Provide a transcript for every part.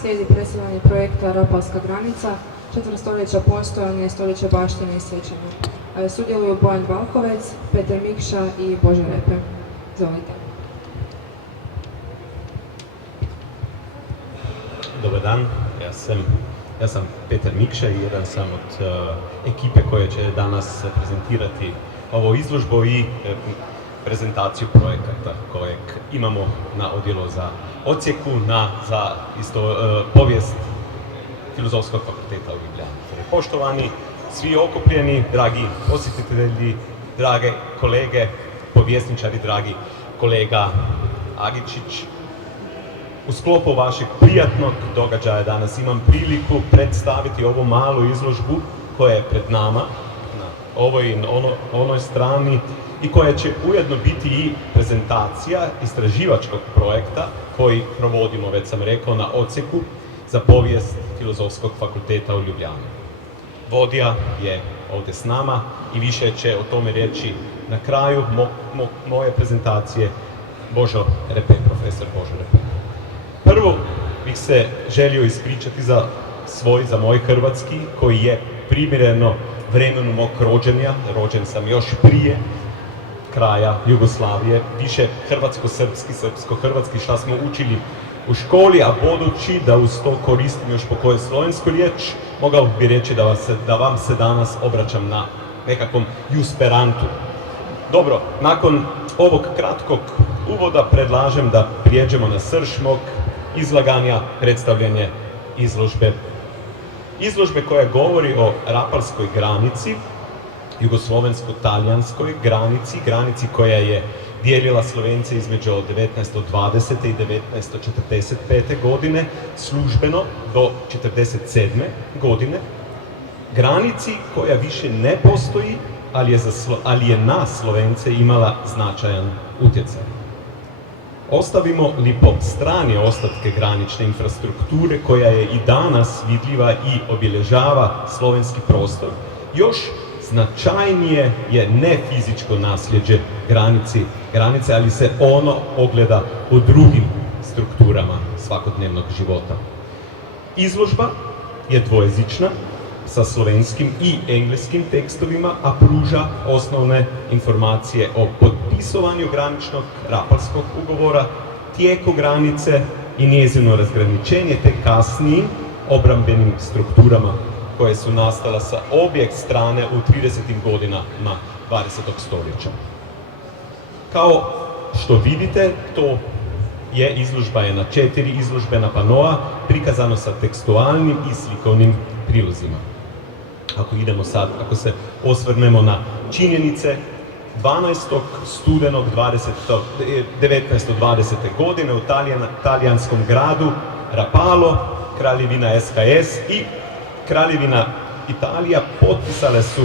slijedi predstavljanje projekta Rapalska granica, 4 stoljeća postojanja, stoljeća baštine i sjećanja. Sudjeluju Bojan Balkovec, Petar Mikša i Božo Repe. Izvolite. Dobar dan, ja sam Petar Mikša i jedan sam od ekipe koja će danas prezentirati ovo izložbu i prezentaciju projekata kojeg imamo na odjelu za odsjeku za povijest Filozofskog fakulteta u Ljubljani. Poštovani, svi okupljeni, dragi posjetitelji, drage kolege, povjesničari, dragi kolega Agičić, u sklopu vašeg prijatnog događaja danas imam priliku predstaviti ovu malu izložbu koja je pred nama, na ovoj i onoj strani, i koja će ujedno biti i prezentacija istraživačkog projekta koji provodimo, već sam rekao, na odsjeku za povijest Filozofskog fakulteta u Ljubljani. Vodija je ovdje s nama i više će o tome reći na kraju moje prezentacije Božo Repe, profesor Božo Repe. Prvo bih se želio ispričati za moj hrvatski, koji je primjereno vremenu mog rođenja. Rođen sam još prije kraja Jugoslavije, više hrvatsko-srpski, srpsko-hrvatski, šta smo učili u školi, a budući da uz to koristim još po kojoj slovensku riječ, mogao bi reći da vam se danas obraćam na nekakvom jusperantu. Dobro, nakon ovog kratkog uvoda predlažem da prijeđemo na srž mog izlaganja, predstavljanje izložbe. Izložbe koja govori o Rapalskoj granici, jugoslovensko-talijanskoj granici koja je dijelila Slovence između 1920. i 1945. godine, službeno do 1947. godine. Granici koja više ne postoji, ali je na Slovence imala značajan utjecaj. Ostavimo li po strani ostatke granične infrastrukture koja je i danas vidljiva i obilježava slovenski prostor, još značajnije je ne fizičko nasljeđe granice, ali se ono ogleda u drugim strukturama svakodnevnog života. Izložba je dvojezična, sa slovenskim i engleskim tekstovima, a pruža osnovne informacije o potpisovanju graničnog Rapalskog ugovora, tijeku granice i njezino razgraničenje, te kasnijim obrambenim strukturama koje su nastala sa obje strane u 30. godinama 20. stoljeća. Kao što vidite, izložba je na 4 izložbena panoa, prikazano sa tekstualnim i slikovnim prilozima. Ako se osvrnemo na činjenice, 12. studenog 1920. godine u talijanskom gradu Rapalo, Kraljevina SHS i Kraljevina Italija potpisale su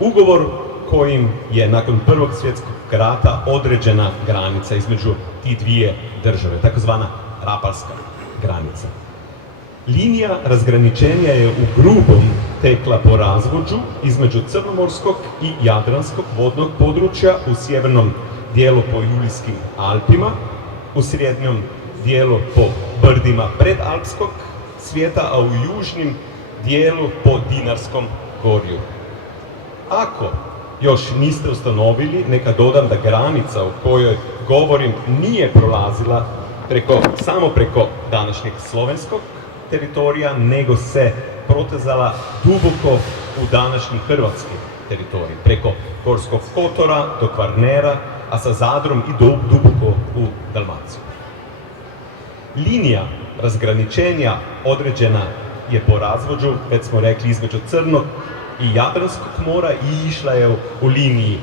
ugovor kojim je nakon Prvog svjetskog rata određena granica između tih dvije države, takozvana Rapalska granica. Linija razgraničenja je u grubom tekla po razvođu između Crnomorskog i Jadranskog vodnog područja, u sjevernom dijelu po Julijskim Alpima, u srednjem dijelu po brdima predalpskog svijeta, a u južnim dijelu po Dinarskom gorju. Ako još niste ustanovili, neka dodam da granica o kojoj govorim nije prolazila samo preko današnjeg slovenskog teritorija, nego se protezala duboko u današnji hrvatski teritorij, preko Gorskog kotora do Kvarnera, a sa Zadrom i duboko u Dalmaciju. Linija razgraničenja određena je po razvođu, već smo rekli, između Crnog i Jadranskog mora i išla je u liniji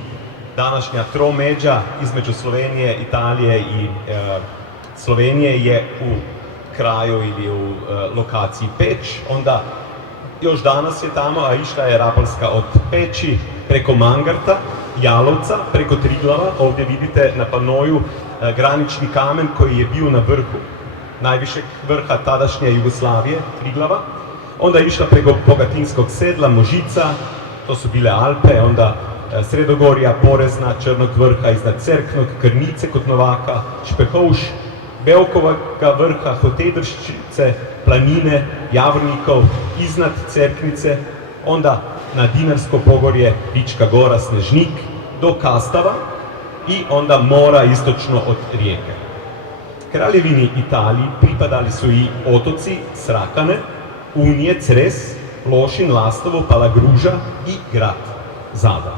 današnja tromeđa između Slovenije, Italije i Slovenije je u kraju ili u lokaciji Peć, onda još danas je tamo, a išla je Rapalska od Peći preko Mangarta, Jalovca, preko Triglava. Ovdje vidite na panoju granični kamen koji je bio na vrhu najvišeg vrha tadašnje Jugoslavije, Triglava. Onda je išla preko Bogatinskog sedla, Možica, to su bile Alpe, onda Sredogorja, Porezna, Črnog vrha iznad Cerknog, Krnice kod Novaka, Špehovš, Beokovaga vrha, Hotedrščice, planine Javornikov iznad Cerknice, onda na Dinarsko pogorje, Vička gora, Snežnik, do Kastava i onda mora istočno od rijeke. Kraljevini Italiji pripadali su i otoci Srakane, Unije, Cres, Lošin, Lastovo, Palagruža i grad Zadar.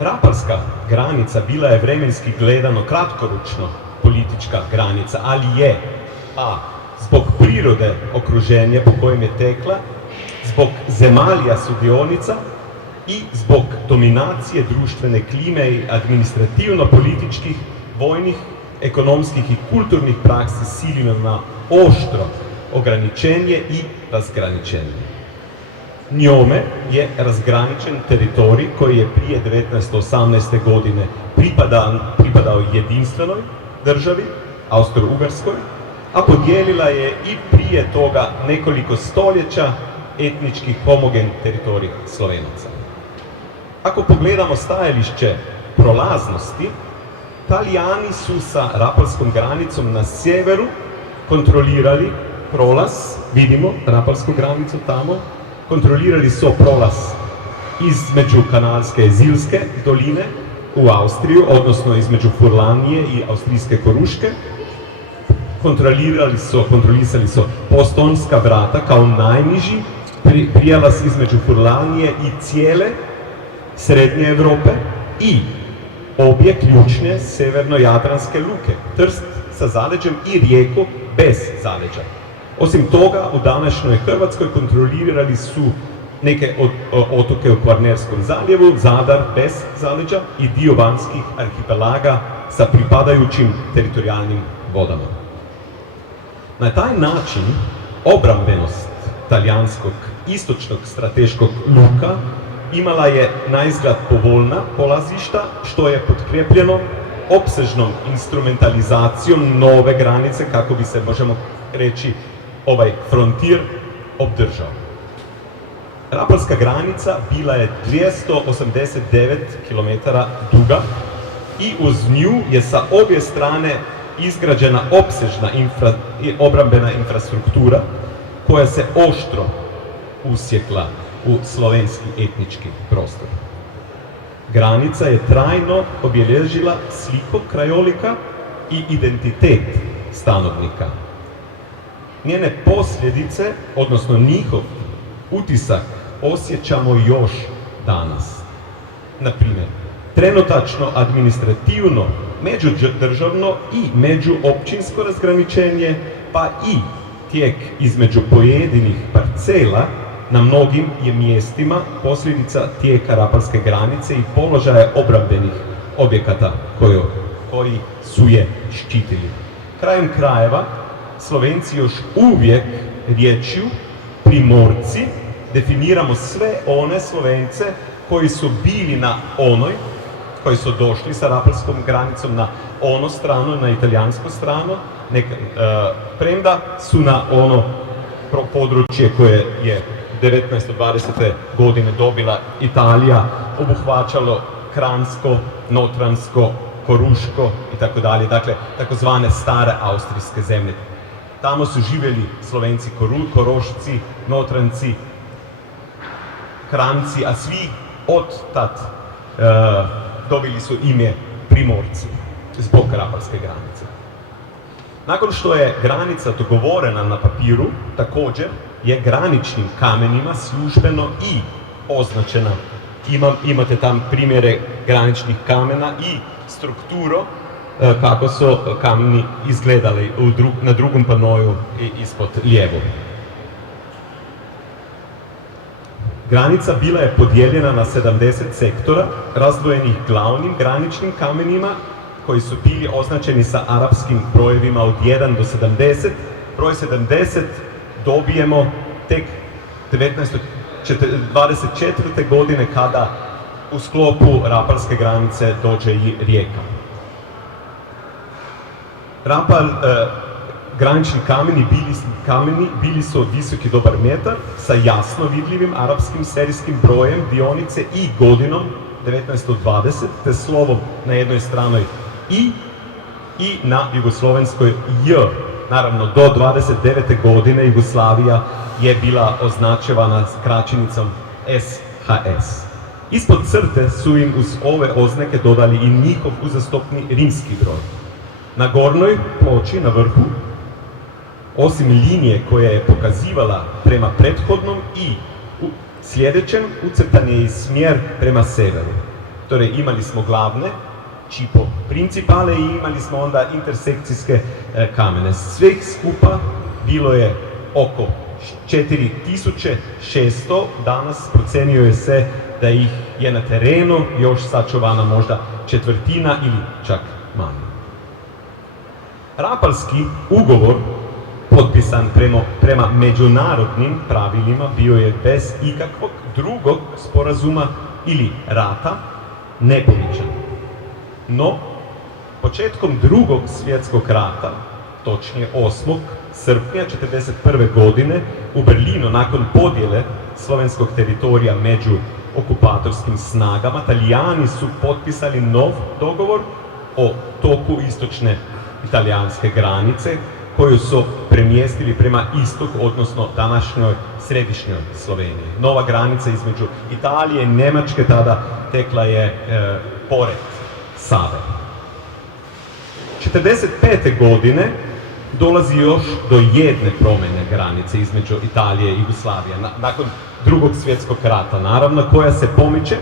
Rapalska granica bila je vremenski gledano kratkoročno politička granica, ali je zbog prirode okruženja po kojem je tekla, zbog zemalja sudionica i zbog dominacije društvene klime i administrativno-političkih, vojnih, ekonomskih i kulturnih praksi sililo na oštro ograničenje i razgraničenje. Njome je razgraničen teritorij koji je prije 1918. godine pripadao jedinstvenoj državi, Austro-Ugarskoj, a podijelila je i prije toga nekoliko stoljeća etnički homogen teritorij Slovenaca. Ako pogledamo stajalište prolaznosti, Talijani su sa rapalskom granicom na sjeveru kontrolirali prolaz, vidimo rapalsku granicu tamo, kontrolirali su prolaz između Kanalske i Zilske doline u Austriju, odnosno između Furlanije i Austrijske Koruške. Kontrolisali su Postojnska vrata kao najniži prijelaz između Furlanije i cijele Srednje Europe i obje ključne severno-jadranske luke, Trst sa zaleđem i Rijeku bez zaleđa. Osim toga, u današnjoj Hrvatskoj kontrolirali su neke otoke u Kvarnerskom zaljevu, Zadar bez zaleđa i dio vanjskih arhipelaga sa pripadajućim teritorijalnim vodama. Na taj način obrambenost talijanskog istočnog strateškog luka imala je naizgled povoljna polazišta, što je potkrepljeno opsežnom instrumentalizacijom nove granice, kako bi se, možemo reći, ovaj frontir obdržao. Rapalska granica bila je 289 km duga i uz nju je sa obje strane izgrađena opsežna obrambena infrastruktura koja se oštro usjekla u slovenski etnički prostor. Granica je trajno obilježila sliku krajolika i identitet stanovnika. Njene posljedice, odnosno njihov utisak, osjećamo još danas. Na primjer, trenutačno administrativno, međudržavno i međuopćinsko razgraničenje, pa i tijek između pojedinih parcela na mnogim je mjestima posljedica tijeka rapalske granice i položaja obrambenih objekata koji su je štitili. Krajem krajeva, Slovenci još uvijek riječju primorci definiramo sve one Slovence koji su bili na onoj, koji su došli sa rapalskom granicom na ono stranu, na italijansku stranu, premda su na ono područje koje je 1920. godine dobila Italija, obuhvaćalo Kranjsko, Notransko, Koruško i tako dalje, dakle takozvane stare austrijske zemlje. Tamo su živjeli Slovenci Korošci, Notranci, Kranjci, a svi od tad dobili su ime Primorci zbog rapalske granice. Nakon što je granica dogovorena na papiru, također je graničnim kamenima službeno i označena. Imate tam primjere graničnih kamena i strukturu kako su kameni izgledali na drugom panoju ispod lijevo. Granica bila je podijeljena na 70 sektora, razdvojenih glavnim graničnim kamenima, koji su bili označeni sa arapskim brojevima od 1 do 70. Broj 70 dobijemo tek 1924. godine kada u sklopu rapalske granice dođe i Rijeka. Granični kameni bili su visoki dobar metar sa jasno vidljivim arapskim serijskim brojem dionice i godinom 1920, te slovom na jednoj stranoj i na jugoslovenskoj J naravno do 29. godine Jugoslavija je bila označevana skraćenicom SHS. Ispod crte su im uz ove oznake dodali i njihov uzastopni rimski broj. Na gornjoj ploči, na vrhu, osim linije koja je pokazivala prema prethodnom i sljedećem, ucrtan je i smjer prema severu. Torej, imali smo glavne, čipo principale i imali smo onda intersekcijske kamene. Sve skupa bilo je oko 4600, danas procenjuje se da ih je na terenu još sačuvana možda četvrtina ili čak manje. Rapalski ugovor, potpisan prema međunarodnim pravilima, bio je bez ikakvog drugog sporazuma ili rata nepomičan. No, početkom drugog svjetskog rata, točnije 8. srpnja 1941. godine, u Berlinu, nakon podjele slovenskog teritorija među okupatorskim snagama, Talijani su potpisali nov dogovor o toku istočne italijanske granice, koju su premjestili prema istok, odnosno današnjoj središnjoj Sloveniji. Nova granica između Italije i Njemačke tada tekla je pored Save. 1945. godine dolazi još do jedne promjene granice između Italije i Jugoslavije, nakon drugog svjetskog rata, naravno, koja se pomiče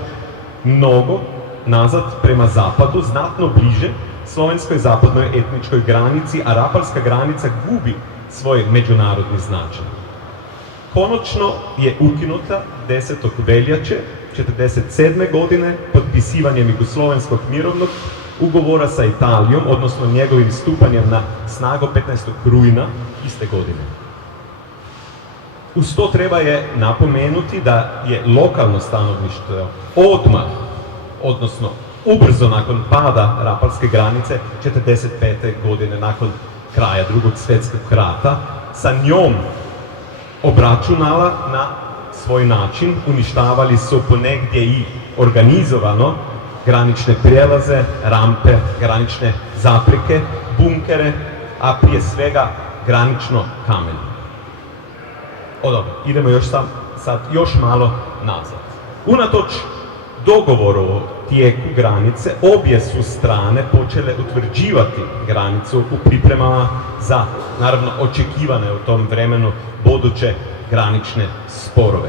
mnogo nazad prema zapadu, znatno bliže slovenskoj zapadnoj etničkoj granici, a rapalska granica gubi svoj međunarodni značaj. Konačno je ukinuta 10. veljače 1947. godine potpisivanjem Jugoslovenskog mirovnog ugovora sa Italijom, odnosno njegovim stupanjem na snagu 15. rujna iste godine. Uz to treba je napomenuti da je lokalno stanovništvo odmah, odnosno ubrzo nakon pada rapalske granice 1945. godine, nakon kraja drugog svjetskog rata, sa njom obračunala na svoj način, uništavali su ponegdje i organizovano granične prijelaze, rampe, granične zapreke, bunkere, a prije svega granično kamen. Dobro, idemo sad još malo nazad. Unatoč dogovoru o tijeku granice, obje su strane počele utvrđivati granicu u pripremama za, naravno, očekivane u tom vremenu buduće granične sporove.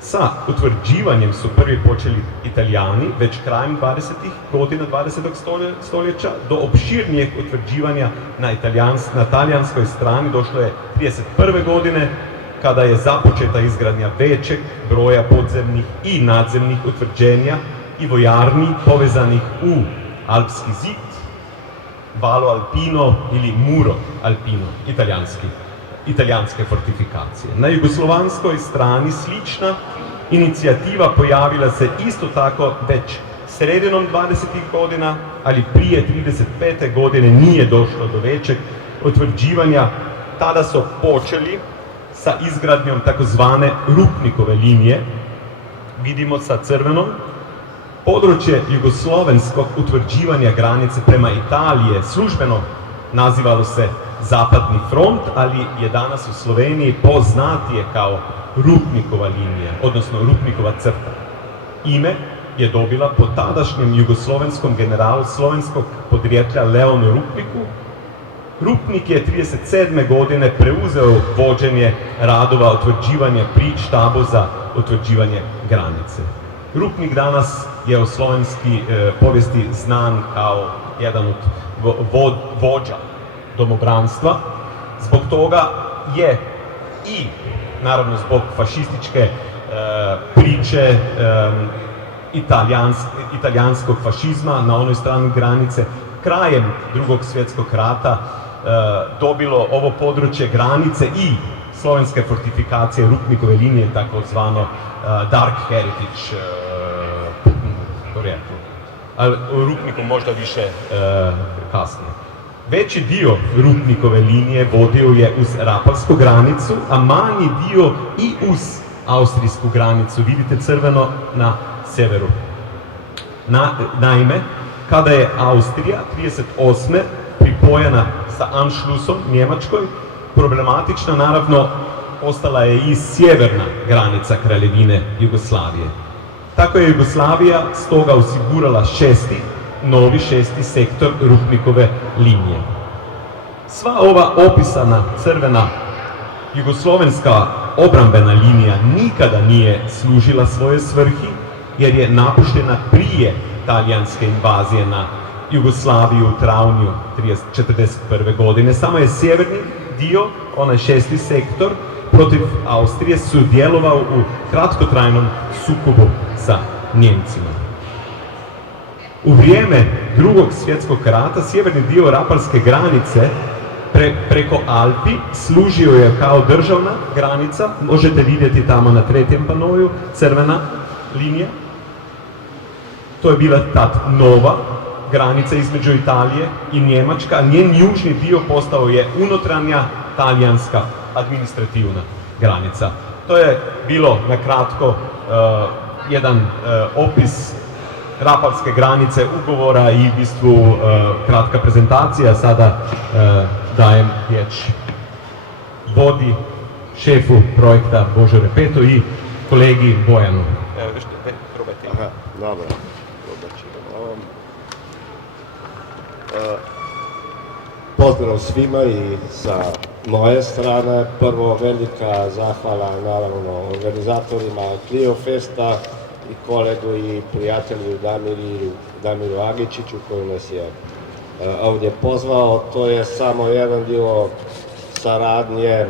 Sa utvrđivanjem su prvi počeli Italijani već krajem 20. godina 20. stoljeća. Do opširnijeg utvrđivanja na talijanskoj strani došlo je 1931. godine, kada je započeta izgradnja većeg broja podzemnih i nadzemnih utvrđenja i vojarni povezanih u Alpski zid, Valo Alpino ili Muro Alpino, italijanske fortifikacije. Na jugoslovanskoj strani slična inicijativa pojavila se isto tako već sredinom 20. godina, ali prije 35. godine nije došlo do većeg utvrđivanja. Tada su počeli sa izgradnjom takozvane Rupnikove linije. Vidimo sa crvenom područje jugoslovenskog utvrđivanja granice prema Italije službeno nazivalo se Zapadni front, ali je danas u Sloveniji poznatije kao Rupnikova linija, odnosno Rupnikova crta. Ime je dobila po tadašnjem jugoslovenskom generalu slovenskog podrijetla Leonu Rupniku. Rupnik je 1937. godine preuzeo vođenje radova utvrđivanja pri štabu za utvrđivanje granice. Rupnik danas je u slovenski povijesti znan kao jedan od vođa domobranstva. Zbog toga je i, naravno zbog fašističke priče italijanskog fašizma na onoj strani granice, krajem drugog svjetskog rata dobilo ovo područje granice i slovenske fortifikacije Rupnikove linije, takozvano Dark Heritage porijeklo. Ali o Rupniku možda više kasnije. Veći dio Rupnikove linije vodio je uz rapalsku granicu, a manji dio i uz austrijsku granicu. Vidite crveno na severu. Naime, kada je Austrija 1938. spojena sa Anschlussom, Njemačkoj, problematična naravno ostala je i sjeverna granica Kraljevine Jugoslavije. Tako je Jugoslavija stoga osigurala novi šesti sektor Rupnikove linije. Sva ova opisana crvena jugoslovenska obrambena linija nikada nije služila svoje svrhi, jer je napuštena prije talijanske invazije na Jugoslaviju u travnju 1941. godine. Samo je sjeverni dio, onaj šesti sektor, protiv Austrije sudjelovao u kratkotrajnom sukobu sa Njemcima. U vrijeme Drugog svjetskog rata sjeverni dio Rapalske granice preko Alpi služio je kao državna granica, možete vidjeti tamo na trećem panoju, crvena linija. To je bila tad nova granica između Italije i Njemačka, a njen južni dio postao je unutarnja talijanska administrativna granica. To je bilo na kratko jedan opis Rapalske granice, ugovora i u bistvu kratka prezentacija. Sada dajem riječ vodi, šefu projekta Božo Repeto i kolegi Bojanu. Probajte. Aha, dobro. Probat ćemo. Pozdrav svima i sa moje strane. Prvo velika zahvala naravno organizatorima Clio Festa i kolegu i prijatelju Damiru Agičiću koji nas je ovdje pozvao. To je samo jedan dio saradnje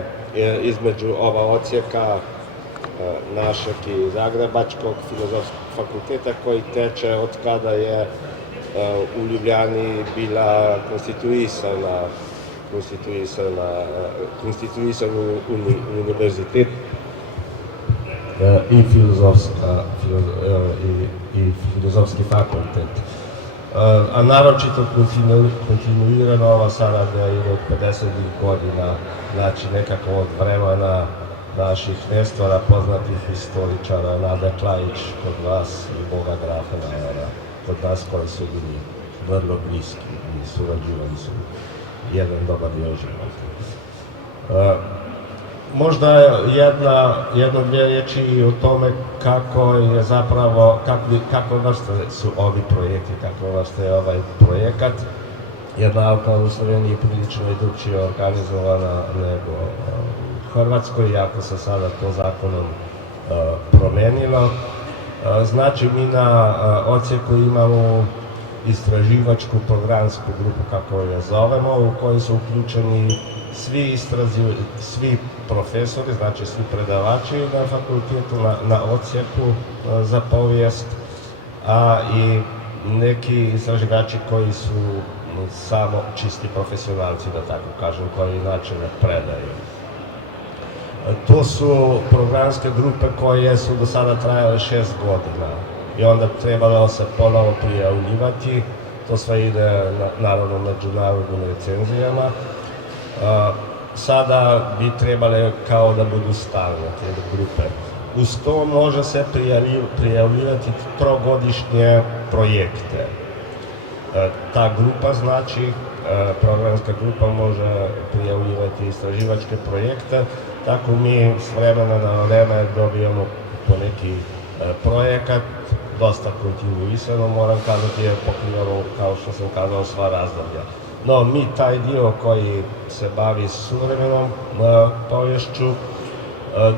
između ova odsjeka našeg i Zagrebačkog filozofskog fakulteta koji teče od kada je u Ljubljani bila konstituisan univerzitet i filozofski fakultet. A naročito kontinuirano ova saradnja ide od 50 godina, znači nekako od vremena naših nestora, poznatih historičara, Nade Klajić kod vas i Boga Grafenauera kod nas, koji su bili vrlo bliski i surađivali su jedan dobar dio života. Možda jedno-dvije riječi o tome kako je zapravo, kako vrste su ovi projekti, kako vrste je ovaj projekat. Jedna alka u Sloveniji prilično je drugčije organizovana nego u Hrvatskoj, iako se sada to zakonom promenilo. Znači, mi na odsjeku imamo istraživačku programsku grupu, kako je zovemo, u kojoj su uključeni svi profesori, znači svi predavači na fakultetu, na odsjeku za povijest, a i neki istraživači koji su samo čisti profesionalci, da tako kažem, koji inače ne predaju. To su programske grupe koje su do sada trajale 6 godina i onda trebalo se ponovo prijavljivati. To sve ide naravno međunarodnim recenzijama. Sada bi trebale kao da budu stalne te grupe. Uz to može se prijavljivati trogodišnje projekte. Ta grupa, znači, programska grupa može prijavljivati istraživačke projekte, tako mi s vremena na vreme dobijamo po neki projekat, dosta kontinuisano, moram kazati, je pokrivamo, kao što sam kazao, sva razdoblja. No, mi taj dio koji se bavi suvremenom poviješću,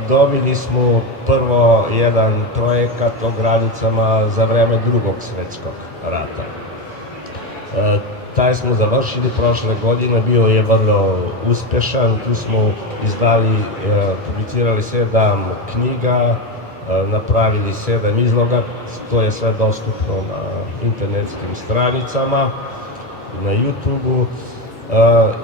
dobili smo prvo jedan projekat o granicama za vreme Drugog svjetskog rata. Taj smo završili prošle godine, bio je vrlo uspješan, tu smo publicirali 7 knjiga, napravili 7 izloga, to je sve dostupno na internetskim stranicama, na YouTube-u,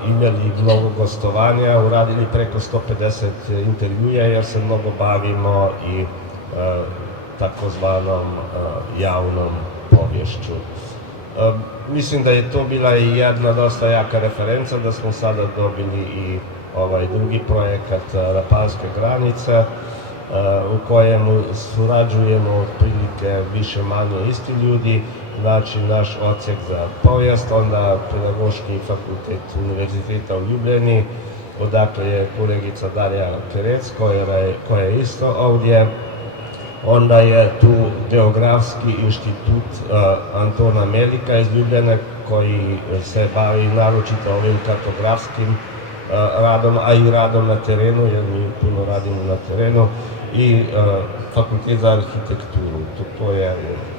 imali mnogo gostovanja, uradili preko 150 intervjuja jer se mnogo bavimo i takozvanom javnom poviješću. Mislim da je to bila i jedna dosta jaka referenca, da smo sada dobili i ovaj drugi projekat Rapalske granice, u kojemu surađujemo otprilike više manje isti ljudi znači naš odsjek za povijest, onda Pedagoški fakultet Univerziteta u Ljubljani, odakle je kolegica Darja Kerec, koja je isto ovdje. Onda je tu Geografski inštitut Antona Melika iz Ljubljane, koji se bavi naročito ovim kartografskim radom, a i radom na terenu, jer mi puno radimo na terenu, i Fakultet za arhitekturu. To je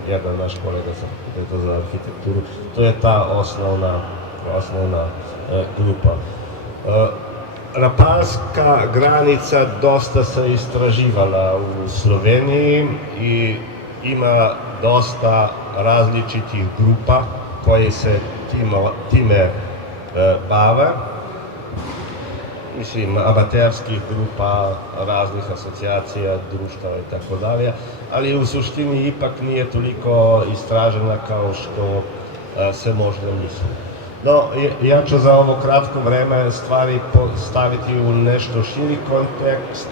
jedan naš kolega sa Fakulteta za arhitekturu. To je ta osnovna grupa. Rapalska granica dosta se istraživala u Sloveniji i ima dosta različitih grupa koje se time bave. Mislim, amaterskih grupa, raznih asocijacija, društava i tako dalje, ali u suštini ipak nije toliko istražena kao što se možda misli. No, ja ću za ovo kratko vreme stvari staviti u nešto širi kontekst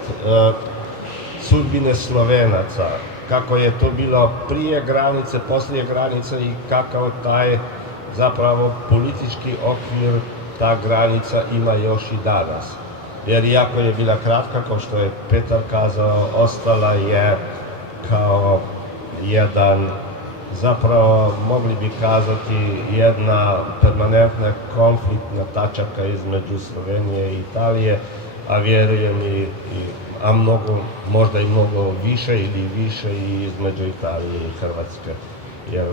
sudbine Slovenaca, kako je to bilo prije granice, poslije granice i kakav taj zapravo politički okvir ta granica ima još i danas. Jer iako je bila kratka, kao što je Petar kazao, ostala je kao jedan, zapravo mogli bi kazati, jedna permanentna konfliktna tačaka između Slovenije i Italije, a vjerujem a možda i mnogo više ili više i između Italije i Hrvatske. Jer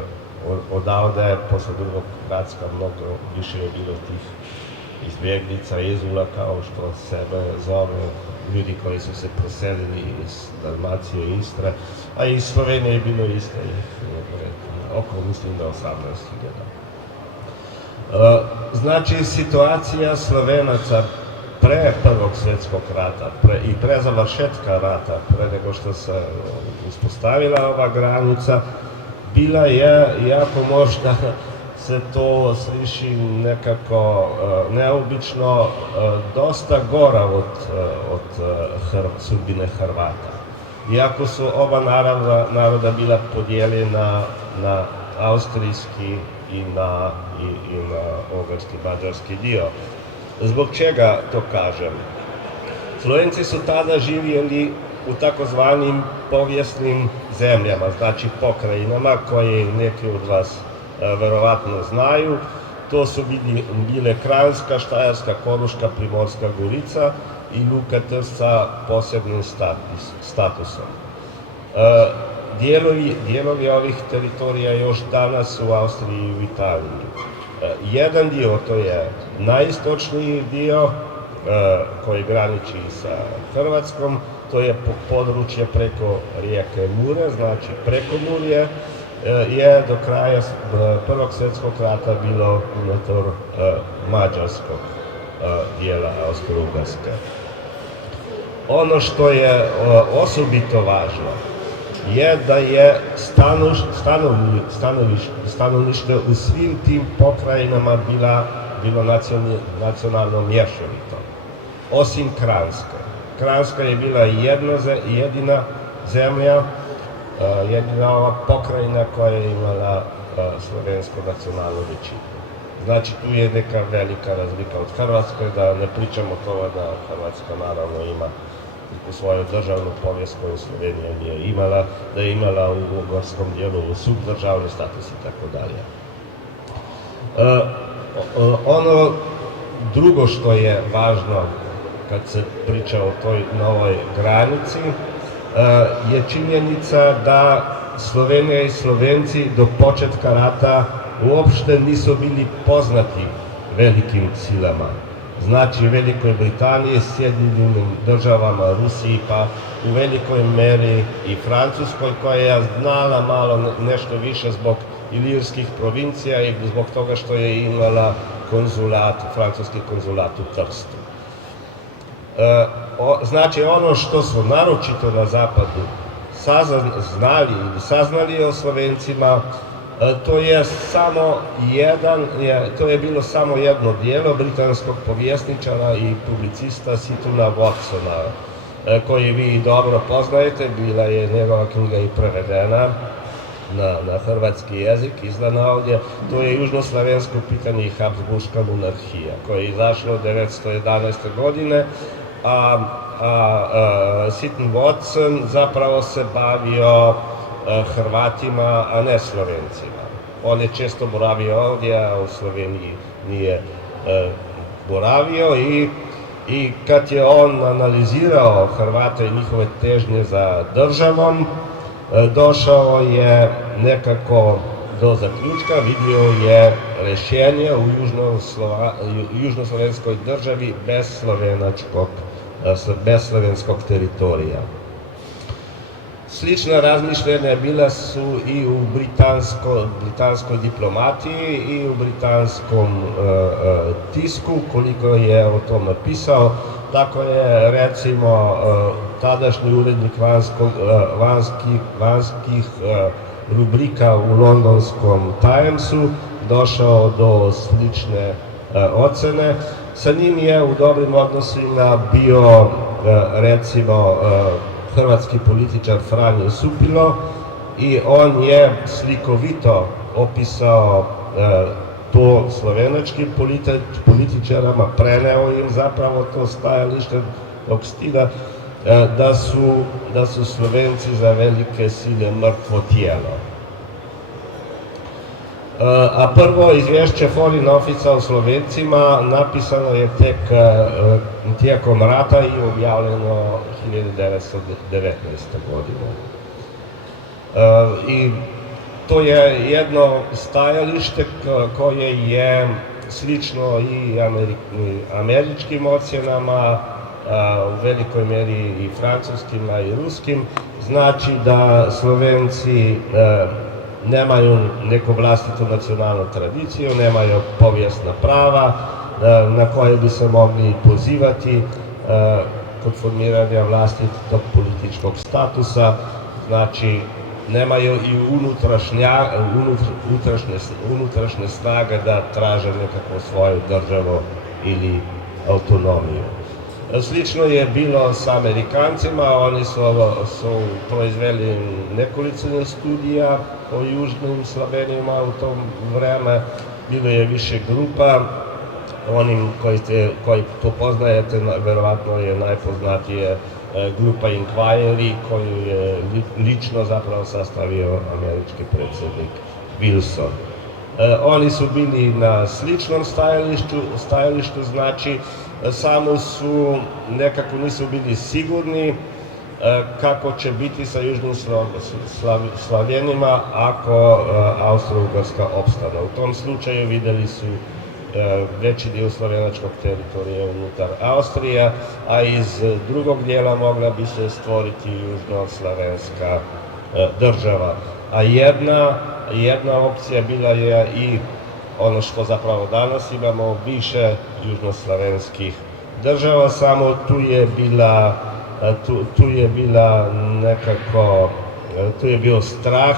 odavde, posle drugog ratska, mnogo više je bilo tih izbjeglica, izula, kao što sebe zove, ljudi koji su se preselili iz Dalmacije i Istre, a iz Slovenije je bilo isto oko, mislim da 18.000. Znači, situacija Slovenaca pre Prvog svjetskog rata i pre završetka rata, pre nego što se uspostavila ova granica, bila je, iako možda se to sliši nekako neobično, dosta gora od sudbine Hrvata. Iako su oba naroda bila podijeljena na austrijski i na ogarski, mađarski dio. Zbog čega to kažem? Slovenci su tada živjeli u takozvanim povijesnim zemljama, znači pokrajinama, koje neki od vas verovatno znaju. To su bile Kranjska, Štajerska, Koruška, Primorska Gorica i Luka Trst sa posebnim statusom. Dijelovi ovih teritorija još danas u Austriji i u Italiji. Jedan dio, to je najistočniji dio koji graniči sa Hrvatskom, to je područje preko rijeke Mure, znači Prekomurje, je do kraja Prvog svjetskog rata bilo unutar mađarskog dijela Austro-Ugarske. Ono što je osobito važno je da je stanovništvo u svim tim pokrajinama bilo nacionalno mješovito, osim Kranjske. Kranjska je bila jedina zemlja, jedina ova pokrajina koja je imala slovensko nacionalnu većinu. Znači, tu je neka velika razlika od Hrvatske, da ne pričamo o tome da Hrvatska naravno ima u svojoj državnu povijest koju Slovenija nije imala, da je imala u ugorskom dijelu subdržavni status i tako dalje. Ono drugo što je važno kad se priča o toj novoj granici je činjenica da Slovenija i Slovenci do početka rata uopšte nisu bili poznati velikim silama. Znači Velikoj Britaniji, Sjedinjenim državama, Rusiji, pa u velikoj meri i Francuskoj, koja je znala malo nešto više zbog ilirskih provincija i zbog toga što je imala francuski konzulat u Trstu. Znači, ono što su naročito na zapadu saznali o Slovencima, to je bilo samo jedno dijelo britanskog povjesničara i publicista Situna Watsona, koji vi dobro poznajete, bila je njegova knjiga i prevedena. na hrvatski jezik izdana ovdje, to je južnoslavensko pitanje i Habsburška monarhija, koja je izašla od 911. godine, a Sitten Watson zapravo se bavio Hrvatima, a ne Slovencima. On je često boravio ovdje, a u Sloveniji nije boravio i kad je on analizirao Hrvate i njihove težnje za državom, došao je nekako do zaključka, vidio je rješenje u južnoslovenskoj državi bez slovenskog teritorija. Slična razmišljenja bila su i u britanskoj diplomatiji i u britanskom tisku, koliko je o tome pisao. Tako je, recimo, tadašnji urednik vanjskih rubrika u londonskom Timesu došao do slične ocene. Sa njim je u dobrim odnosima bio, recimo, hrvatski političar Franjo Supilo i on je slikovito opisao to slovenačkim političarama, preneo im zapravo to stajalište tog stila da su Slovenci za velike sile mrtvo tijelo. A prvo izvješće Foreign Office o Slovencima napisano je tek tijekom rata i objavljeno 1919. godine. I to je jedno stajalište koje je slično i američkim ocjenama, u velikoj mjeri i francuskim i ruskim. Znači da Slovenci nemaju neku vlastitu nacionalnu tradiciju, nemaju povijesna prava na koje bi se mogli pozivati kod formiranja vlastitog političkog statusa. Znači nemaju i unutrašnje snage da traže nekakvu svoju državu ili autonomiju. Slično je bilo sa Amerikancima, oni su proizveli nekolicinu studija o južnim Slovenima u tom vreme. Bilo je više grupa, onim koji to poznajete, verovatno je najpoznatije grupa Inquiry, koju je lično zapravo sastavio američki predsjednik Wilson. Oni su bili na sličnom stajalištu, znači samo su nekako nisu bili sigurni kako će biti sa južnim Slovenima ako Austro-Ugarska opstane. U tom slučaju vidjeli su veći dio slovenačkog teritorija unutar Austrije, a iz drugog dijela mogla bi se stvoriti južnoslovenska država. A jedna opcija bila je i ono što zapravo danas imamo, više južnoslovenskih država, samo tu je bio strah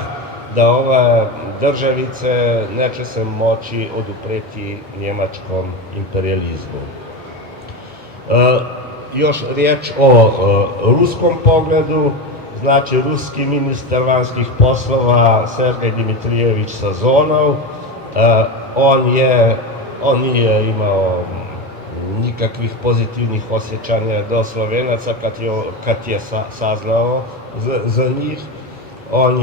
da ove državice neće se moći odupreti njemačkom imperializmu. Još riječ o ruskom pogledu, znači ruski ministar vanjskih poslova Sergej Dimitrijević Sazonov, on nije imao nikakvih pozitivnih osjećanja do Slovenaca kad je saznao za njih. On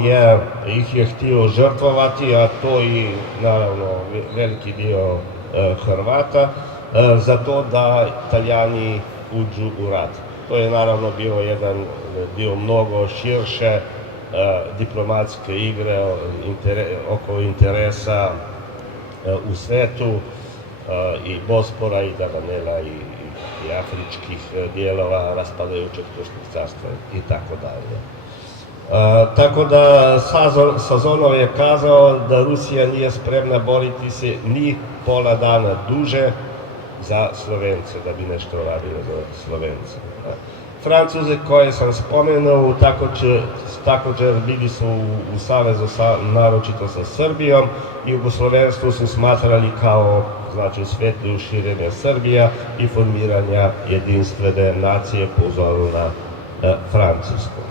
ih je htio žrtvovati, a to i naravno veliki dio Hrvata, za to da Italijani uđu u rat. To je naravno bio mnogo širše diplomatske igre oko interesa u svetu i Bospora i Dardanela i afričkih dijelova raspadajućeg Turskog carstva i tako dalje. Tako da Sazonov je kazao da Rusija nije spremna boriti se ni pola dana duže za Slovence, da bi nešto radilo za Slovence. Francuze koje sam spomenuo također bili su u savezu naročito sa Srbijom. Jugoslovenstvo su smatrali kao znači svjetlu širenja Srbija i formiranja jedinstvene nacije po uzoru na Francusku.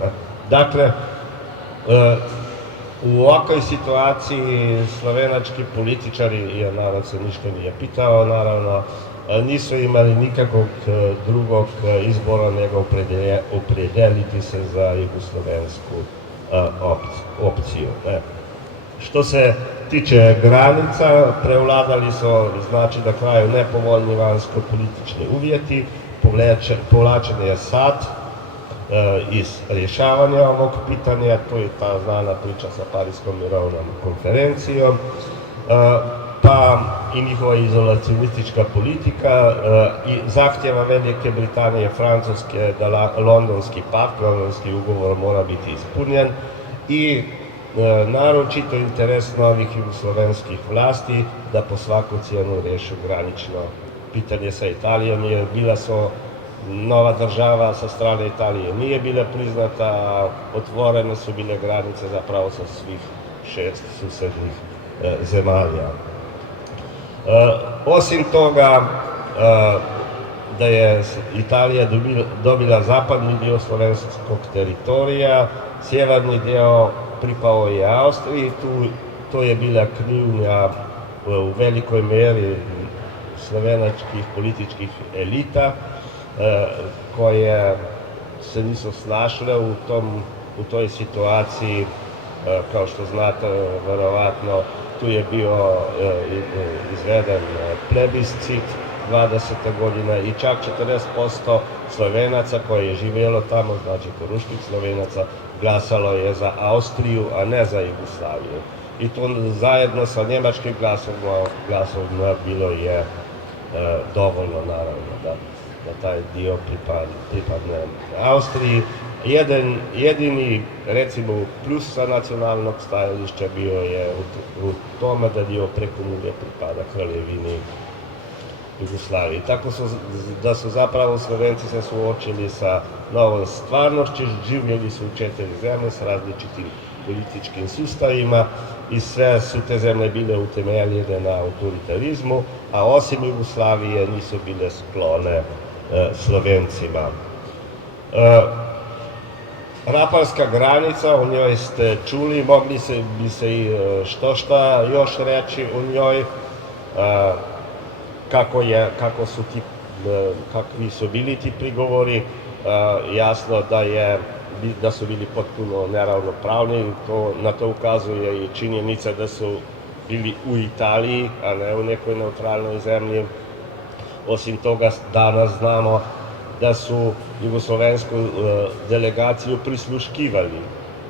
Dakle, U ovakvoj situaciji slovenački političari, jer narod se ništa nije pitao, naravno, nisu imali nikakvog drugog izbora nego opredeliti se za jugoslovensku opciju. Što se tiče granica, prevladali su, znači, na kraju nepovoljni vanjsko-politični uvjeti, povlačen je sad iz rješavanja ovog pitanja, to je ta znana priča sa Parijskom mirovnom konferencijom, pa i njihova izolacionistička politika i zahtjeva Velike Britanije, Francuske, da londonski pakt, londonski ugovor mora biti ispunjen i naročito interes novih jugoslovenskih vlasti da po svaku cijenu riješu granično pitanje sa Italijom, jer bila su nova država sa strane Italije nije bila priznata, otvorene su bile granice zapravo sa svih 6 susednih zemalja. Osim toga, da je Italija dobila zapadni dio slovenskog teritorija, sjeverni dio pripao je Austriji, to je bila krivnja u velikoj mjeri slovenačkih političkih elita, koje se nisu snašle u toj situaciji. Kao što znate, verovatno, tu je bio izveden plebiscit 20. godina i čak 40% Slovenaca koje je živjelo tamo, znači koruških Slovenaca, glasalo je za Austriju, a ne za Jugoslaviju. I to zajedno sa njemačkim glasovima bilo je dovoljno, naravno, da taj dio pripadne Austriji. Jedini, recimo, plus sa nacionalnog stajališća bio je u tome da dio preko Mure pripada Kraljevini Jugoslaviji. Tako da su zapravo Slovenci se suočili sa novom stvarnošću, živjeli su u 4 zemlje s različitim političkim sustavima i sve su te zemlje bile utemeljene na autoritarizmu, a osim Jugoslavije nisu bile sklone Slovencima. Rapalska granica, o njoj ste čuli, mogli bi se i što još reći o njoj, kakvi su bili ti prigovori. Jasno da su bili potpuno neravnopravni, na to ukazuje i činjenica da su bili u Italiji, a ne u nekoj neutralnoj zemlji. Osim toga, danas znamo da su jugoslovensku delegaciju prisluškivali,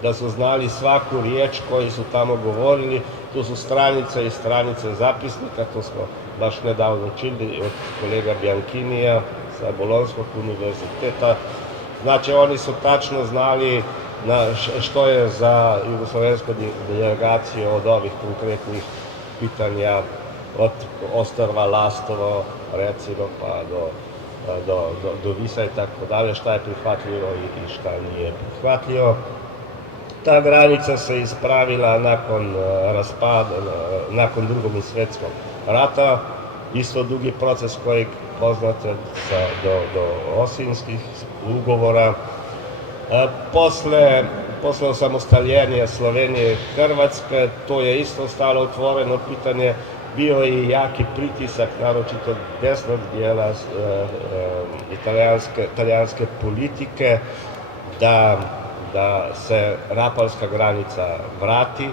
da su znali svaku riječ koju su tamo govorili. Tu su stranice i stranice zapisnika, to smo baš nedavno čuli od kolega Biankinija sa Bolonskog univerziteta. Znači, oni su tačno znali što je za jugoslovensku delegaciju od ovih konkretnih pitanja, od ostrva Lastovo, recimo, pa do Visa i tako dalje, šta je prihvatljivo i šta nije prihvatljivo. Ta granica se ispravila nakon Drugog svjetskog rata, isto dugi proces kojeg poznate do Osinskih ugovora. Posle osamostaljenja Slovenije i Hrvatske, to je isto stalo otvoreno pitanje, bio je i jaki pritisak, naročito desnog dijela italijanske politike, da se rapalska granica vrati,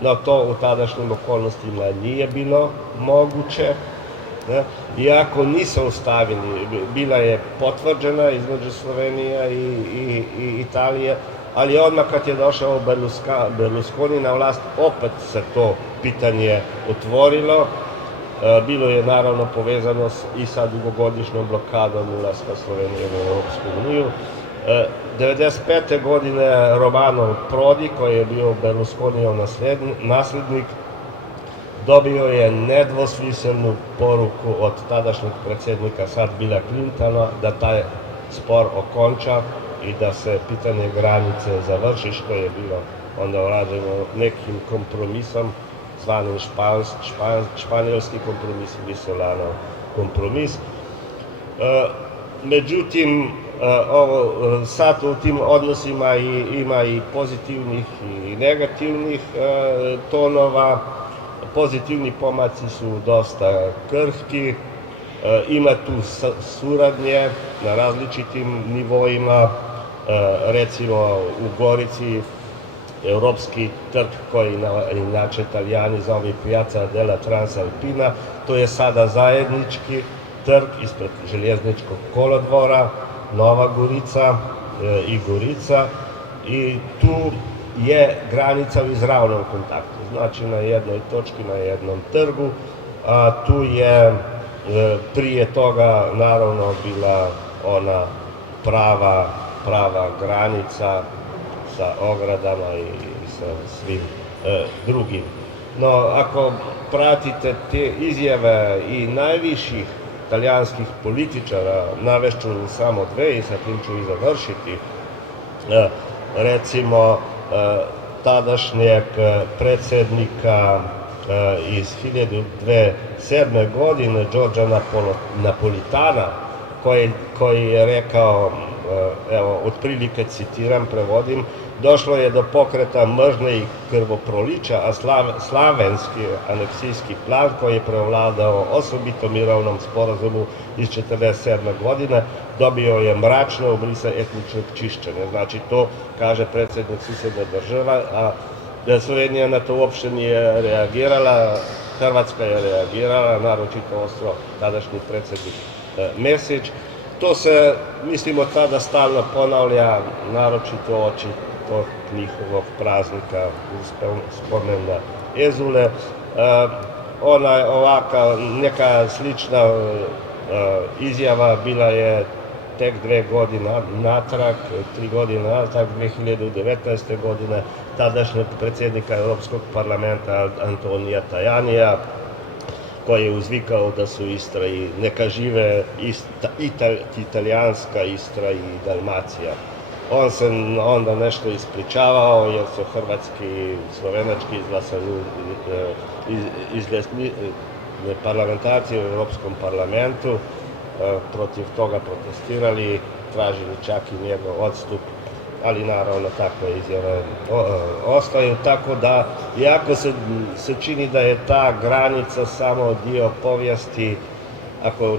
no to u tadašnjim okolnostima nije bilo moguće. Iako nisu ostavili, bila je potvrđena između Slovenije i Italije, ali odmah kad je došao Berlusconi na vlast, opet se to pitanje otvorilo. Bilo je naravno povezano i sa dugogodišnjom blokadom ulaska Slovenije u Europsku uniju. 1995. godine Romano Prodi, koji je bio Berlusconijev nasljednik, dobio je nedvosmislenu poruku od tadašnjeg predsjednika, sad Billa Clintona, da taj spor okonča i da se pitanje granice završi, što je bilo onda urađeno nekim kompromisom, zvanim španjolski kompromis ili Solanov kompromis. Međutim, sad u tim odnosima ima i pozitivnih i negativnih tonova. Pozitivni pomaci su dosta krhki, ima tu suradnje na različitim nivoima, recimo u Gorici Evropski trg koji inače Italijani zovu Piazza della Transalpina, to je sada zajednički trg ispred željezničkog kolodvora, Nova Gorica i Gorica, i tu je granica u izravnom kontaktu, znači na jednoj točki, na jednom trgu, a tu je prije toga naravno bila ona prava granica sa ogradama i sa svim drugim. No, ako pratite te izjave i najviših italijanskih političara, navešću samo dve i sa tim ću i završiti, recimo tadašnjeg predsjednika iz 2007. godine, Giorgia Napolitana, koji je rekao, evo, otprilike citiram, prevodim, došlo je do pokreta mržnje i krvoprolića, a slavenski aneksijski plan koji je prevladao osobito mirovnom sporazumu iz 1947. godine dobio je mračno obrise etničnog čišćenja. Znači to kaže predsjednik susjedne država, a Slovenija na to uopšte nije reagirala, Hrvatska je reagirala, naročito ostro tadašnji predsjednik Mesić. To se, mislimo, tada stalno ponavlja, naročito oči tog njihovog praznika u spomen na Ezule. Ona je ovaka, neka slična izjava bila je tek 2 godine natrag, 3 godine natrag, 2019. godine, tadašnjeg predsjednika Europskog parlamenta Antonija Tajanija, koji je uzvikao da su Istra i neka žive italijanska Istra i Dalmacija. On se onda nešto ispričavao jer su hrvatski i slovenački izglasni parlamentarci u Europskom parlamentu protiv toga protestirali, tražili čak i njegov odstup, ali naravno takve izjave ostaju, tako da, iako se čini da je ta granica samo dio povijesti, ako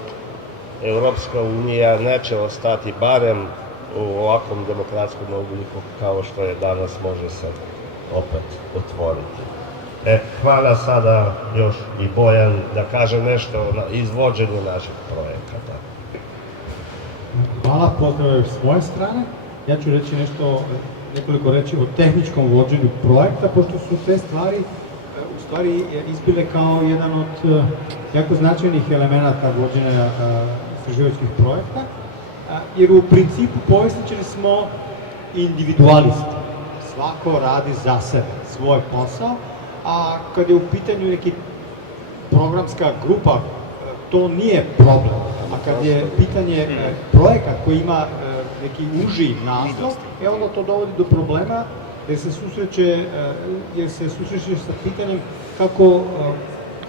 Europska unija neće ostati barem u ovakvom demokratskom obliku kao što je danas, može se opet otvoriti. Hvala sada još i Bojan da kaže nešto o izvođenju naših projekata. Hvala, pozdrav s moje strane. Ja ću reći nekoliko reći o tehničkom vođenju projekta, pošto su te stvari u stvari izbile kao jedan od jako značajnih elemenata vođenja istraživačkih projekta, jer u principu povjesničari smo individualisti. Svako radi za sebe, svoj posao, a kad je u pitanju neki programska grupa, to nije problem. A kad je pitanje projekat koji ima neki uži naslov, onda to dovodi do problema jer se susreće sa pitanjem kako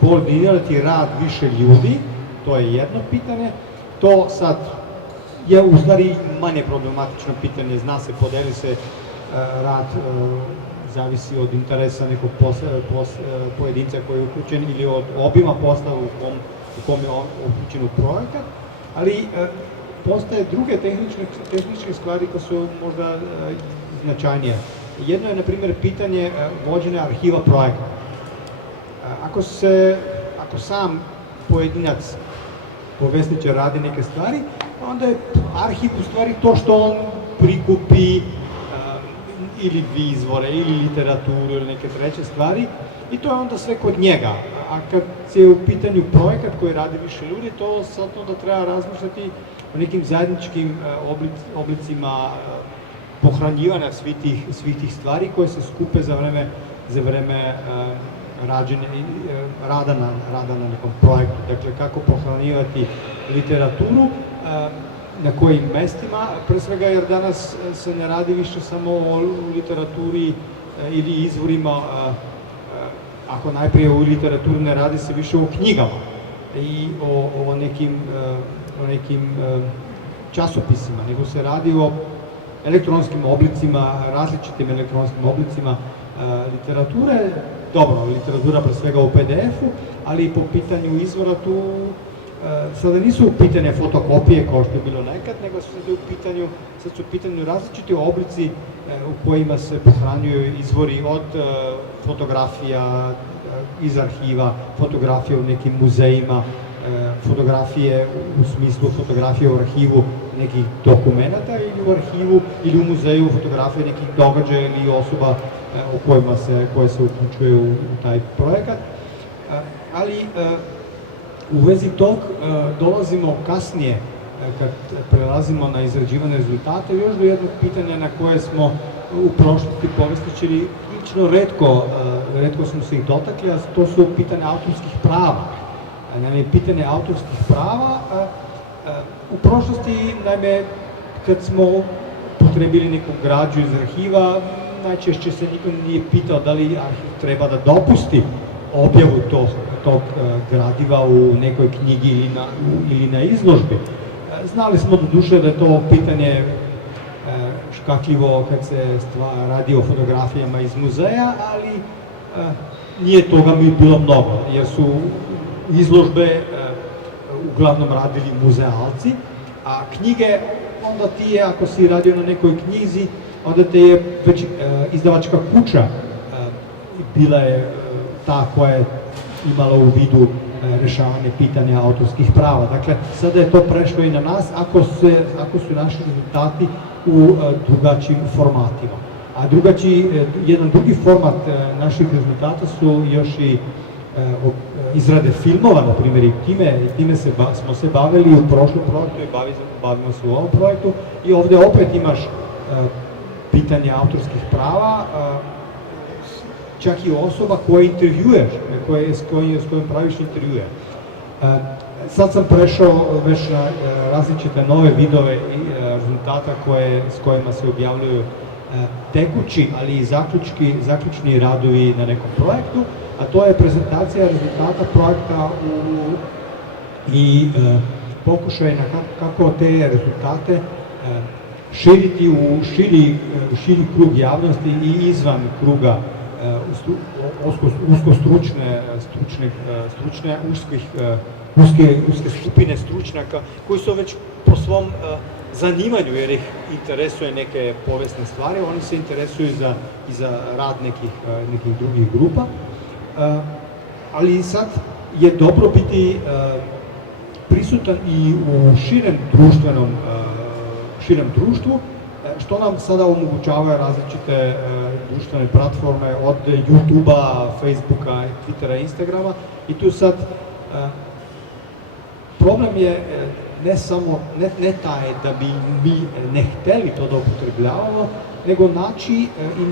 koordinirati rad više ljudi, to je jedno pitanje. To sad je u stvari manje problematično pitanje, zna se, podeli se rad, zavisi od interesa nekog pojedinca koji je uključen ili od obima posla u kom je uključen u projekat, ali postoje druge tehničke stvari koje su možda značajnije. Jedno je, na primjer, pitanje vođenja arhiva projekta. Ako sam pojedinac povjesničar radi neke stvari, onda je arhiv u stvari to što on prikupi ili izvore, ili literaturu, ili neke treće stvari, i to je onda sve kod njega. A kad je u pitanju projekat koji radi više ljudi, to sad onda treba razmišljati o nekim zajedničkim oblicima pohranjivanja svih tih stvari koje se skupe za vreme rada na nekom projektu. Dakle, kako pohranjivati literaturu, na kojim mestima, pre svega jer danas se ne radi više samo o literaturi ili izvorima, ako najprije u literaturi ne radi se više o knjigama i o nekim časopisima, nego se radi o elektronskim oblicima, različitim elektronskim oblicima literature. Dobro, literatura pre svega u PDF-u, ali i po pitanju izvora tu sada nisu u pitanju fotokopije kao što je bilo nekad, nego sad su u pitanju različiti oblici u kojima se pohranjuju izvori od fotografija iz arhiva, fotografije u nekim muzejima, fotografije u smislu fotografije u arhivu nekih dokumenta ili u arhivu ili u muzeju fotografije nekih događaja ili osoba koje se uključuju u taj projekat. Ali u vezi tog dolazimo kasnije, kad prelazimo na izrađivanje rezultata, još do jednog pitanja na koje smo u prošlosti povestičili prilično retko smo se ih dotakli, a to su pitanja autorskih prava. Naime, pitanje autorskih prava u prošlosti, naime, kad smo potrebili neku građu iz arhiva, najčešće se nikom nije pitao da li arhiv treba da dopusti objavu tog gradiva u nekoj knjigi ili na izložbi. Znali smo do duše da je to pitanje škakljivo kad se radi o fotografijama iz muzeja, ali nije toga mi bilo mnogo, jer su izložbe uglavnom radili muzealci, a knjige, onda ti je, ako si radio na nekoj knjizi, onda te je već izdavačka kuća bila je ta koja je imala u vidu rešavanje pitanja autorskih prava. Dakle, sada je to prešlo i na nas ako su naši rezultati u drugačijim formatima. A jedan drugi format naših rezultata su još i izrade filmova, na primjer, i time smo se bavili u prošlom projektu i bavimo se u ovom projektu. I ovde opet imaš pitanje autorskih prava, čak i osoba koje intervjueš, s kojim praviš intervjue. Sad sam prešao već na različite nove vidove i rezultata s kojima se objavljuju tekući, ali i zaključni radovi na nekom projektu, a to je prezentacija rezultata projekta i pokušaj na kako te rezultate širiti u širi krug javnosti i izvan kruga usko stručne, uske skupine stručnjaka koji su već po svom zanimanju, jer ih interesuje neke povijesne stvari, oni se interesuju i za rad nekih drugih grupa. Ali sad je dobro biti prisutan i u širem društvu, što nam sada omogućavaju različite društvene platforme od YouTube-a, Facebooka, Twittera, Instagrama. I tu sad problem je ne taj da bi mi ne hteli to da upotrebljavamo, nego naći i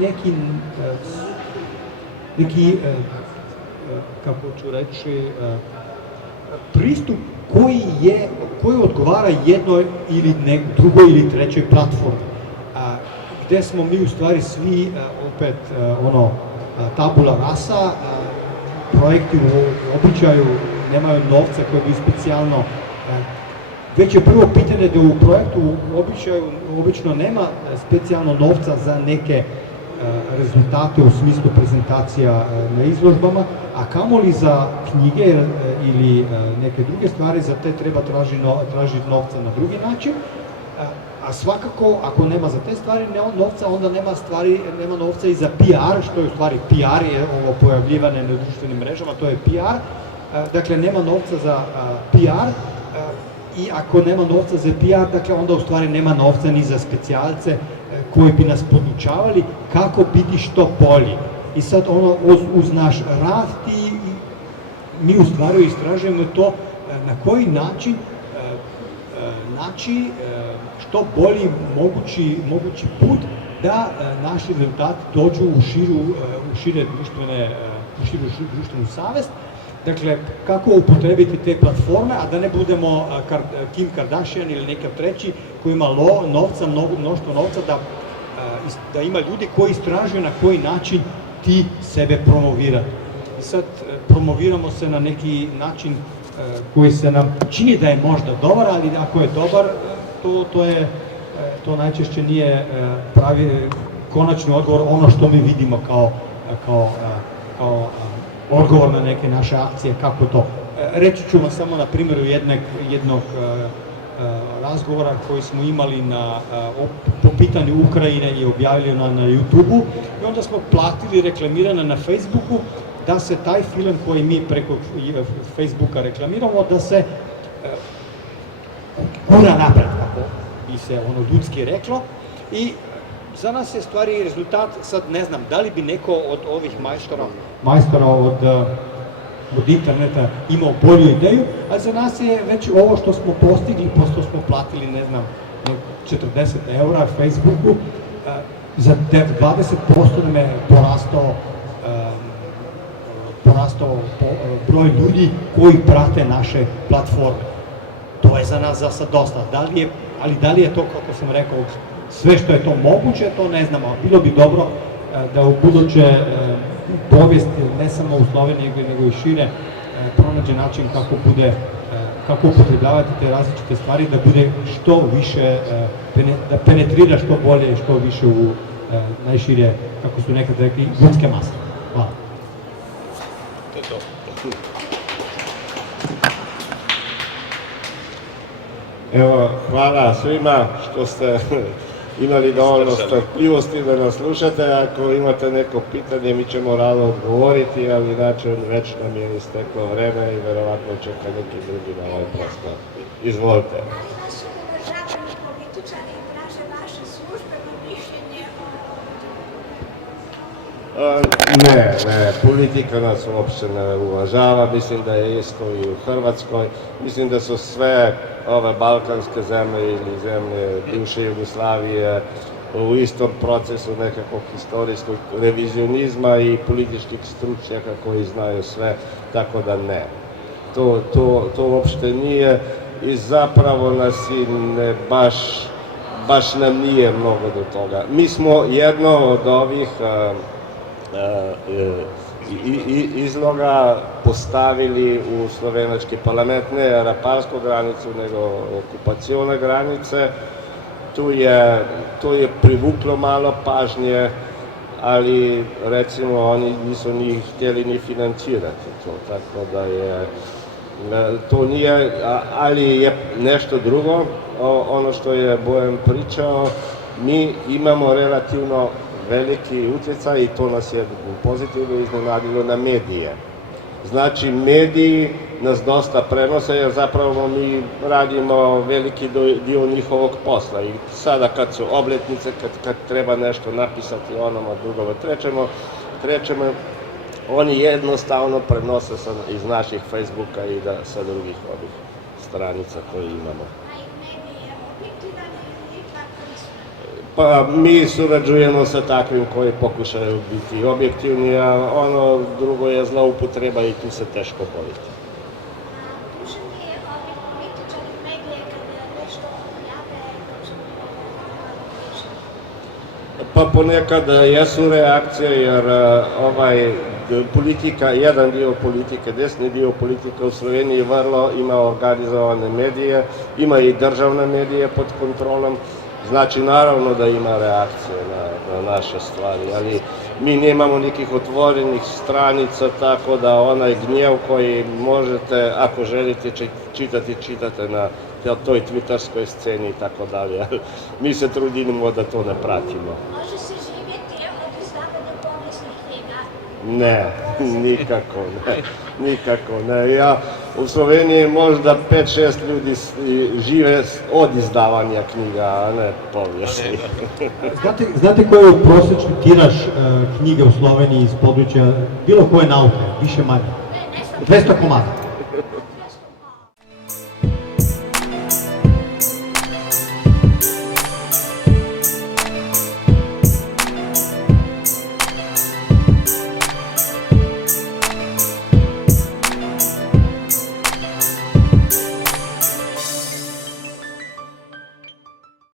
neki kako ću reći, pristup koji odgovara jednoj ili drugoj ili trećoj platformi. Gde smo mi u stvari svi, opet, tabula rasa, projekti u običaju nemaju novca koji bi specijalno. Već je prvo pitanje da u projektu obično nema specijalno novca za neke rezultate u smislu prezentacija na izložbama, a kamoli za knjige ili neke druge stvari, za te treba tražiti novca na drugi način. A svakako, ako nema za te stvari novca, onda nema novca i za PR, što je u stvari PR, je ovo pojavljivanje na društvenim mrežama, to je PR. Dakle, nema novca za PR, i ako nema novca za PR, dakle, onda u stvari nema novca ni za specijalce koji bi nas podučavali kako biti što bolji. I sad uz naš rad mi u stvari istražujemo to na koji način naći što bolji mogući put da naši rezultati dođu u širu društvenu savest. Dakle, kako upotrebiti te platforme, a da ne budemo Kim Kardashian ili nekav treći koji ima mnoštvo novca, da ima ljudi koji istražuju na koji način ti sebe promovirati. I sad promoviramo se na neki način koji se nam čini da je možda dobar, ali ako je dobar, to najčešće nije pravi konačni odgovor, ono što mi vidimo kao odgovor na neke naše akcije, kako to. Reći ću vam samo na primjeru jednog razgovora koji smo imali po pitanju Ukrajine i objavili na YouTube-u, i onda smo platili reklamirana na Facebooku da se taj film koji mi preko Facebooka reklamiramo, da se gura napred, kako bi se ono ljudski reklo, i za nas je stvari rezultat, sad ne znam, da li bi neko od ovih majstora od interneta imao bolju ideju, a za nas je već ovo što smo postigli, pošto smo platili, ne znam, 40 € Facebooku, za 20% nam je porastao broj ljudi koji prate naše platforme. To je za nas za sad dosta, ali da li je to, kako sam rekao, sve što je to moguće, to ne znamo. Bilo bi dobro da u buduće povijest, ne samo u Sloveniji, nego i šire, pronađe način kako upotrebljavati te različite stvari, da bude što više, da penetrira što bolje i što više u najšire, kako su nekad rekli, ljudske mase. Hvala. To je to. Evo, hvala svima što ste imali dovoljno strpljivosti da nas slušate. Ako imate neko pitanje, mi ćemo rado odgovoriti, ali inače već nam je isteklo vreme i verovatno čeka neki drugi na ovaj prostor. Izvolite. Da li vas uvažavaju političari i traže vaše službeno mišljenje Ne, politika nas uopšte ne uvažava, mislim da je isto i u Hrvatskoj, mislim da su sve ove balkanske zemlje ili zemlje bivše Jugoslavije u istom procesu nekakvog historijskog revizionizma i političkih stručnjaka koji znaju sve, tako da ne. To uopšte nije i zapravo nas i ne baš nam nije mnogo do toga. Mi smo jedno od ovih izloga postavili u slovenački parlament, ne rapalsku granicu, nego okupacione granice. To je privuklo malo pažnje, ali recimo oni nisu ni htjeli ni financirati to, tako da je to nije, ali je nešto drugo, ono što je Bojan pričao, mi imamo relativno veliki utjecaj i to nas je pozitivno iznenadilo na medije. Znači, mediji nas dosta prenose jer zapravo mi radimo veliki dio njihovog posla i sada kad su obletnice, kad treba nešto napisati onoma, drugovo, trećemo, oni jednostavno prenose iz naših Facebooka i sa drugih ovih stranica koje imamo. Pa mi surađujemo sa takvim koji pokušaju biti objektivni, a ono drugo je zloupotreba i tu se teško boriti. Dužni ovi političari medije kada nešto objave, Pa ponekad jesu reakcije jer politika, jedan dio politike, desni dio politike u Sloveniji vrlo ima organizovane medije, ima i državne medije pod kontrolom. Znači, naravno da ima reakcije na naše stvari, ali mi nemamo nekih otvorenih stranica, tako da onaj gnjev koji možete, ako želite čitate na toj twitterskoj sceni i tako dalje. Mi se trudimo da to ne pratimo. može se živjeti od izdavanja povijesnih knjiga? Ne, nikako ne. Ja u Sloveniji možda 5-6 ljudi žive od izdavanja knjiga, a ne povijesti. Znate koji je prosječni tiraž knjige u Sloveniji iz područja bilo koje nauke, više manje? 200 komada.